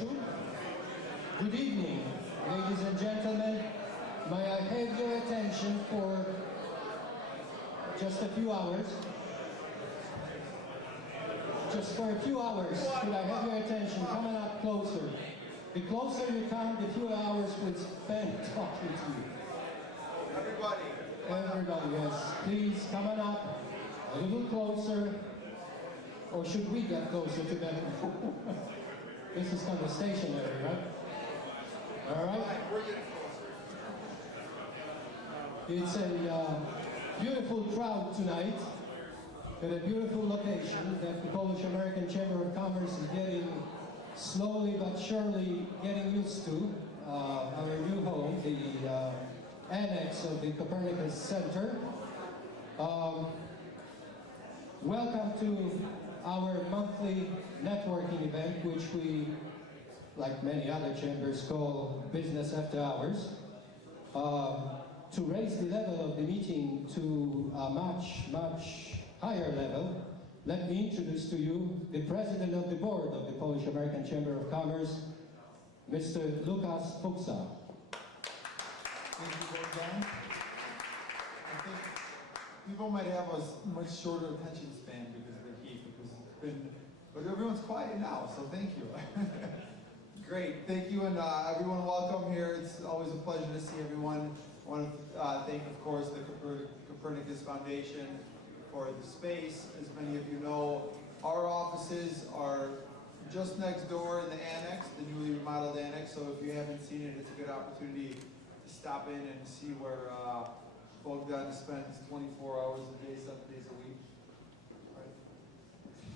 2. Good evening, ladies and gentlemen. May I have your attention for just a few hours? Just for a few hours, could I have your attention? Come on up closer. The closer you come, the fewer hours we'll spend talking to you. Everybody, yes. Please, come on up. A little closer. Or should we get closer to them? This is kind of stationary, right? All right. It's a beautiful crowd tonight at a beautiful location that the Polish-American Chamber of Commerce is getting slowly but surely getting used to. Our new home, the annex of the Copernicus Center. Welcome to our monthly networking event, which we, like many other chambers, call Business After Hours. To raise the level of the meeting to a much, much higher level, let me introduce to you the President of the Board of the Polish-American Chamber of Commerce, Mr. Lukasz Fuksa. Thank you, Bogdan. I think people might have a much shorter attention span because of the heat, but everyone's quiet now, so thank you. Great, thank you, and everyone welcome here. It's always a pleasure to see everyone. I want to thank, of course, the Copernicus Foundation for the space. As many of you know, our offices are just next door in the annex, the newly remodeled annex, so if you haven't seen it, it's a good opportunity to stop in and see where Bogdan spends 24 hours a day, 7 days a week. Right?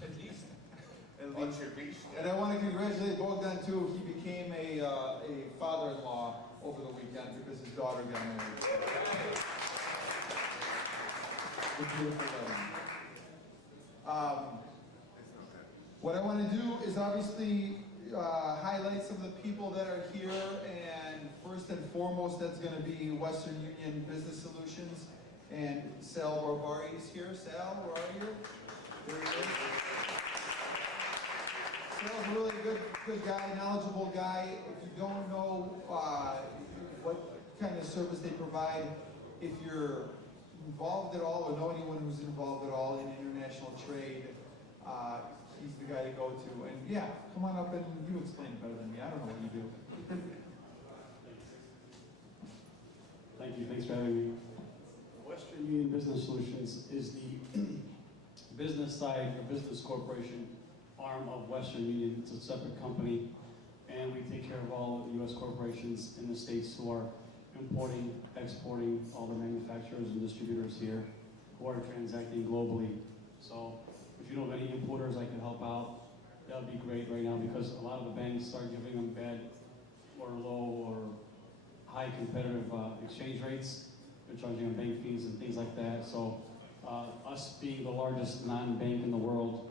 At least. At least. And I want to congratulate Bogdan too. He became a father-in-law over the weekend because his daughter got married. It's beautiful. What I want to do is obviously highlight some of the people that are here, and first and foremost, that's going to be Western Union Business Solutions, and Sal Barbari is here. Sal, where are you? There he is. Sal's a really good guy, knowledgeable guy. If you don't know what kind of service they provide, if you're involved at all or know anyone who's involved at all in international trade, he's the guy to go to. And yeah, come on up and you explain it better than me. I don't know what you do. Thank you. Thanks for having me. Western Union Business Solutions is the business side or business corporation arm of Western Union. It's a separate company, and we take care of all of the U.S. corporations in the States who are importing, exporting, all the manufacturers and distributors here who are transacting globally. So if you know of any importers I can help out, that would be great right now, because a lot of the banks are giving them bad or low or high competitive exchange rates. They're charging them bank fees and things like that. So us being the largest non-bank in the world,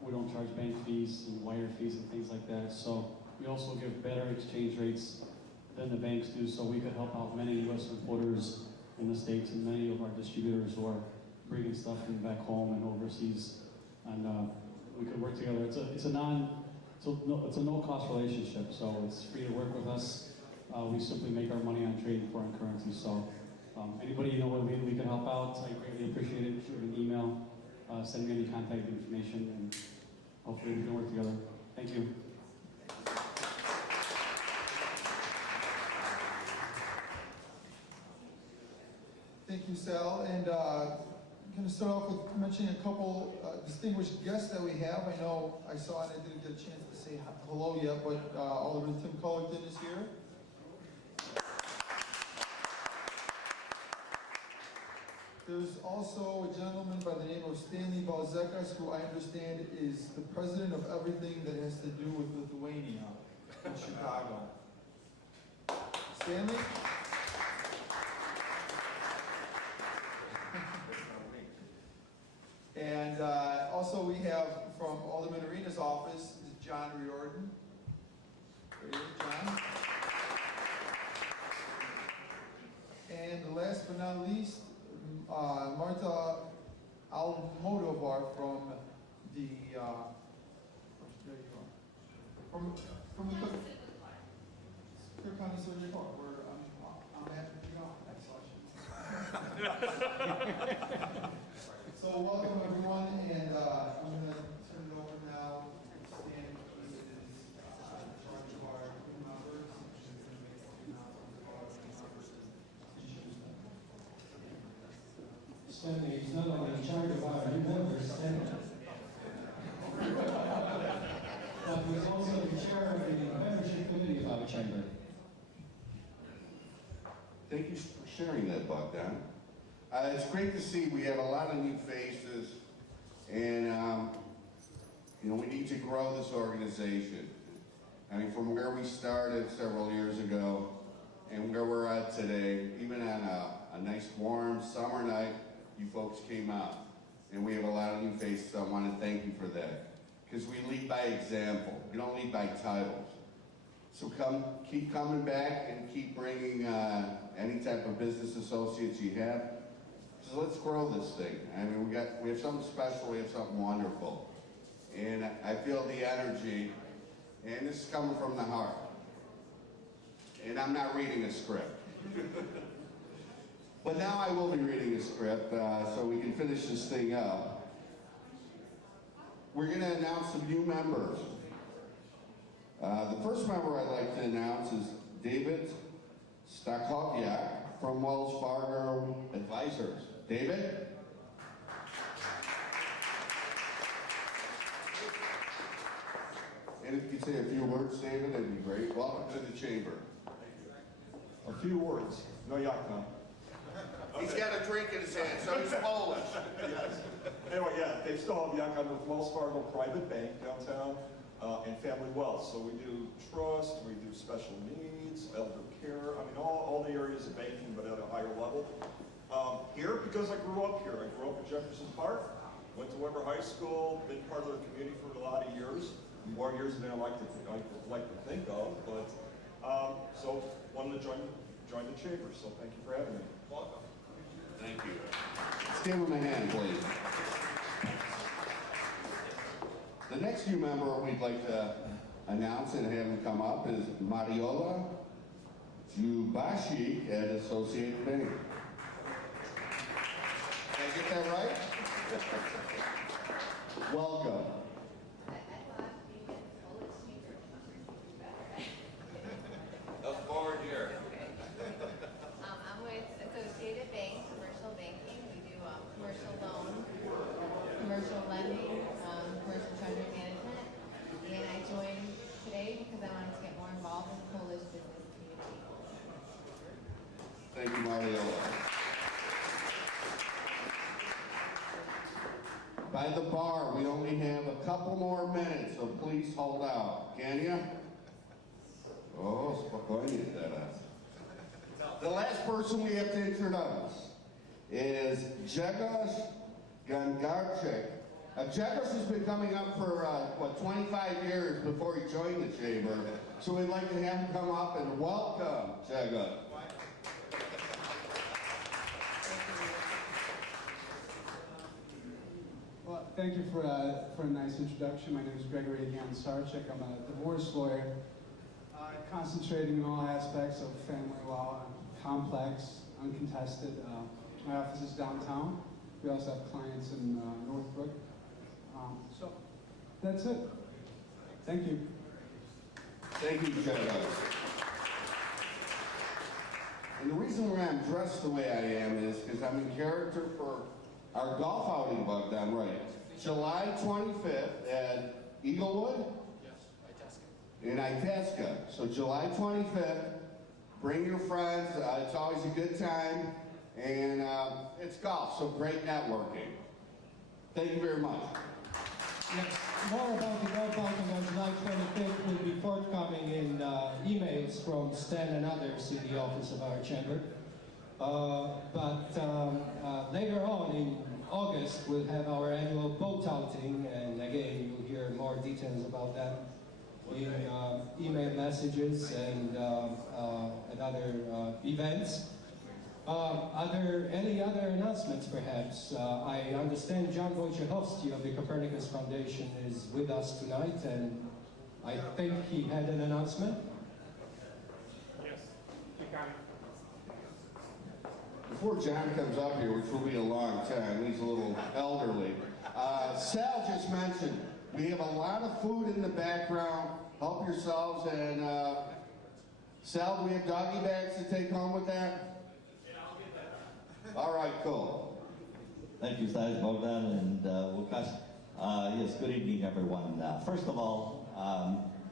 we don't charge bank fees and wire fees and things like that. So we also give better exchange rates than the banks do, so we could help out many U.S. importers in the States and many of our distributors who are bringing stuff from back home and overseas. And we could work together. It's a no-cost relationship, so it's free to work with us. We simply make our money on trading foreign currency. So anybody you know we can help out, I greatly appreciate it. Shoot an email, send me any contact information, and hopefully we can work together. Thank you. Thank you, Sal. And I'm going to start off with mentioning a couple distinguished guests that we have. I know I saw and I didn't get a chance to say hello yet, but Alderman Tim Cullerton is here. There's also a gentleman by the name of Stanley Balzekas, who I understand is the president of everything that has to do with Lithuania in Chicago. Stanley? And also we have from Alderman Arena's office is John Riordan. There he is, John. And last but not least, Marta Almodovar from the, there you from the Quick Connoisseur Report, where I'm happy to be on. Next slide. So welcome everyone, and I'm going to turn it over now to Stan, who is in charge of our crew members. He's going to make some announcements about our crew members and issues. Stanley is not only in charge of our new members, Stanley, but he's also the chair of the membership committee of our chamber. Thank you for sharing that, Bogdan. It's great to see we have a lot of new faces, and you know, we need to grow this organization. I mean, from where we started several years ago and where we're at today, even on a nice warm summer night, you folks came out, and we have a lot of new faces. So I want to thank you for that, because we lead by example. We don't lead by titles. So keep coming back and keep bringing any type of business associates you have. So let's grow this thing. I mean, we have something special. We have something wonderful, and I feel the energy, and this is coming from the heart. And I'm not reading a script, but now I will be reading a script so we can finish this thing up. We're going to announce some new members. The first member I'd like to announce is David Stachowiak from Wells Fargo Advisors. David? And if you could say a few words, David, that'd be great. Welcome to the chamber. A few words. No yakna. He's got a drink in his hand, so he's Polish. Yes. Anyway, yeah, they still have yakna with Wells Fargo Private Bank downtown and Family Wealth. So we do trust, we do special needs, elder care. I mean, all the areas of banking, but at a higher level. Here, because I grew up here. I grew up in Jefferson Park, went to Weber High School, been part of the community for a lot of years. More years than I like to think of, but so wanted to join the chamber. So thank you for having me. Welcome. Thank you. Let's give him a hand, please. The next new member we'd like to announce and have him come up is Mariola Jubashi at Associated Bank. Did I get that right? Welcome. Let's forward here. I'm with Associated Bank, commercial banking. We do commercial loans, commercial lending, commercial treasury management. And I joined today because I wanted to get more involved in the Polish business community. Thank you, Mariola. By the bar, we only have a couple more minutes, so please hold out. Can you? Oh, spokojnie teraz. The last person we have to introduce is Grzegorz Gangarczyk. Grzegorz has been coming up for, 25 years before he joined the chamber. So we'd like to have him come up and welcome Grzegorz. Well, thank you for a nice introduction. My name is Gregory Gangarczyk. I'm a divorce lawyer, concentrating on all aspects of family law, complex, uncontested. My office is downtown. We also have clients in Northbrook. So that's it. Thank you. Thank you, Grzegorz. And the reason why I'm dressed the way I am is because I'm in character for our golf outing, Bogdan, right? July 25th at Eaglewood? In Itasca. So July 25th, bring your friends. It's always a good time. And it's golf, so great networking. Thank you very much. Yes, more about the golf outing on July 25th will be forthcoming in emails from Stan and others in the office of our chamber. But later on in August, we'll have our annual boat outing, and again, you'll hear more details about that in email messages and other events. Any other announcements, perhaps? I understand John Wojciechowski of the Copernicus Foundation is with us tonight, and I think he had an announcement. Before John comes up here, which will be a long time, he's a little elderly. Sal just mentioned, we have a lot of food in the background. Help yourselves. And Sal, do we have doggy bags to take home with that? Yeah, I'll get that. All right, cool. Thank you, Staj, Bogdan, and Łukasz. Yes, good evening, everyone. First of all,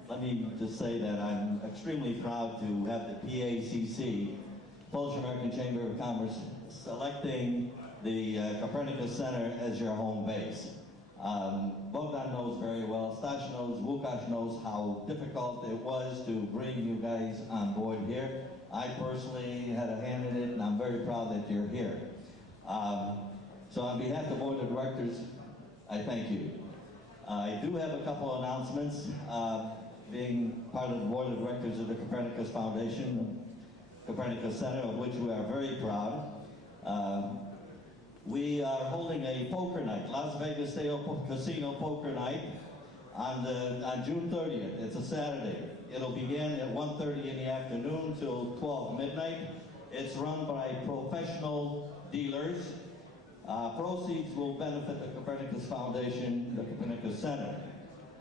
let me just say that I'm extremely proud to have the PACC, Polish American Chamber of Commerce, selecting the Copernicus Center as your home base. Bogdan knows very well, Stas knows, Łukasz knows how difficult it was to bring you guys on board here. I personally had a hand in it, and I'm very proud that you're here. So on behalf of the Board of Directors, I thank you. I do have a couple of announcements. Being part of the Board of Directors of the Copernicus Foundation, Copernicus Center, of which we are very proud. We are holding a poker night, Las Vegas Casino Poker Night, on June 30th. It's a Saturday. It'll begin at 1:30 in the afternoon till 12 midnight. It's run by professional dealers. Proceeds will benefit the Copernicus Foundation, the Copernicus Center.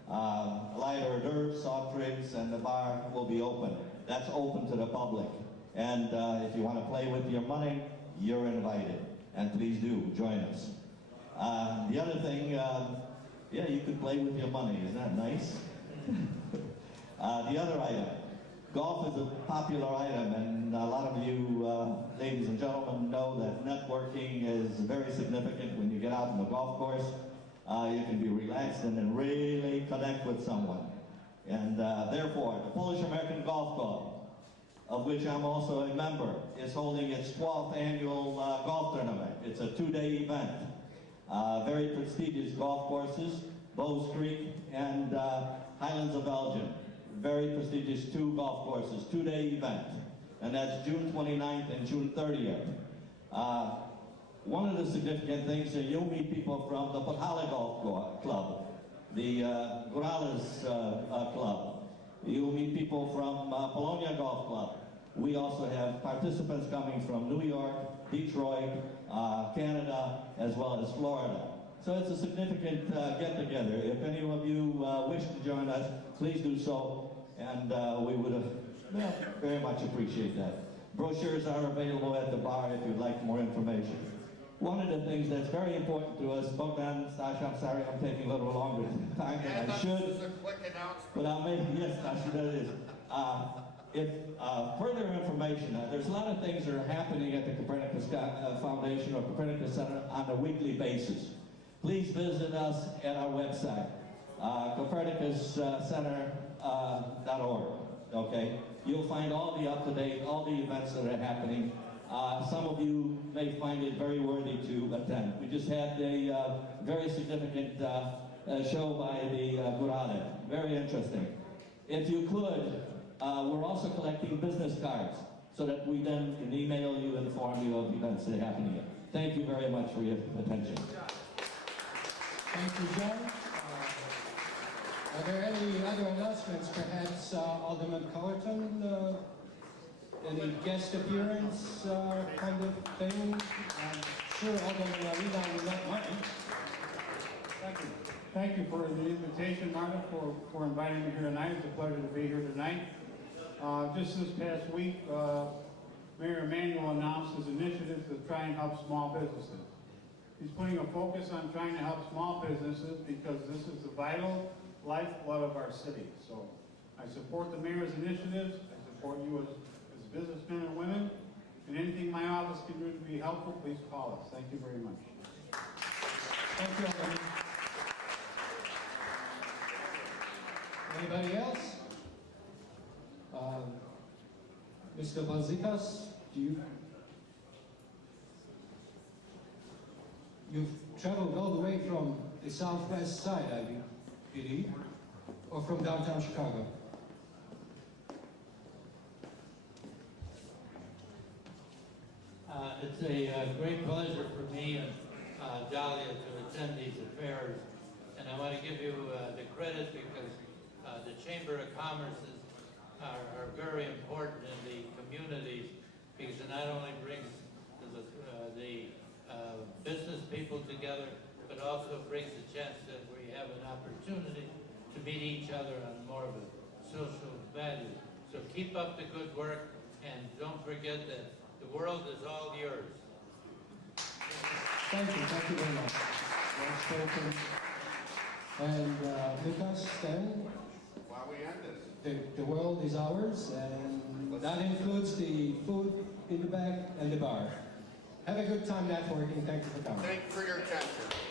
Light hors d'oeuvres, soft drinks, and the bar will be open. That's open to the public. And if you want to play with your money, you're invited. And please do, join us. The other thing, yeah, you could play with your money. Isn't that nice? The other item, golf is a popular item, and a lot of you, ladies and gentlemen, know that networking is very significant when you get out on the golf course. You can be relaxed and then really connect with someone. And therefore, the Polish American Golf Club, of which I'm also a member, is holding its 12th annual golf tournament. It's a 2-day event. Very prestigious golf courses, Bowes Creek and Highlands of Belgium. Very prestigious 2 golf courses, 2-day event. And that's June 29th and June 30th. One of the significant things is you'll meet people from the Podhala Golf Club, the Górales Club. You'll meet people from Polonia Golf Club. We also have participants coming from New York, Detroit, Canada, as well as Florida. So it's a significant get-together. If any of you wish to join us, please do so, and we would very much appreciate that. Brochures are available at the bar if you'd like more information. One of the things that's very important to us, Bogdan, Stasha, I'm sorry I'm taking a little longer time than I should. But I'll make, yes, Stasha, that is. If further information, there's a lot of things that are happening at the Copernicus Foundation or Copernicus Center on a weekly basis. Please visit us at our website, copernicuscenter.org, okay? You'll find all the up-to-date, all the events that are happening. Some of you may find it very worthy to attend. We just had a very significant show by the Górale. Very interesting. If you could, we're also collecting business cards so that we then can email you and inform you of events that are happening. Thank you very much for your attention. Thank you, John. Are there any other announcements? Perhaps Alderman Cullerton? Any guest appearance kind of thing? I'm sure Alderman Arena will not mind. Thank you. Thank you for the invitation, Marta, for inviting me here tonight. It's a pleasure to be here tonight. Just this past week, Mayor Emanuel announced his initiative to try and help small businesses. He's putting a focus on trying to help small businesses because this is the vital lifeblood of our city. So I support the mayor's initiatives. I support you as businessmen and women. And anything my office can do to be helpful, please call us. Thank you very much. Thank you, Alderman. Anybody else? Mr. Balzikas, you've traveled all the way from the southwest side, I believe, or from downtown Chicago? It's a great pleasure for me and Dahlia to attend these affairs, and I want to give you the credit because the Chamber of Commerce are very important in the communities because it not only brings the business people together, but also brings the chance that we have an opportunity to meet each other on more of a social value. So keep up the good work, and don't forget that the world is all yours. Thank you very much. Well spoken. And Lucas, then, While we end this, the world is ours, and that includes the food in the back and the bar. Have a good time networking. Thank you for coming. thank you for your attention.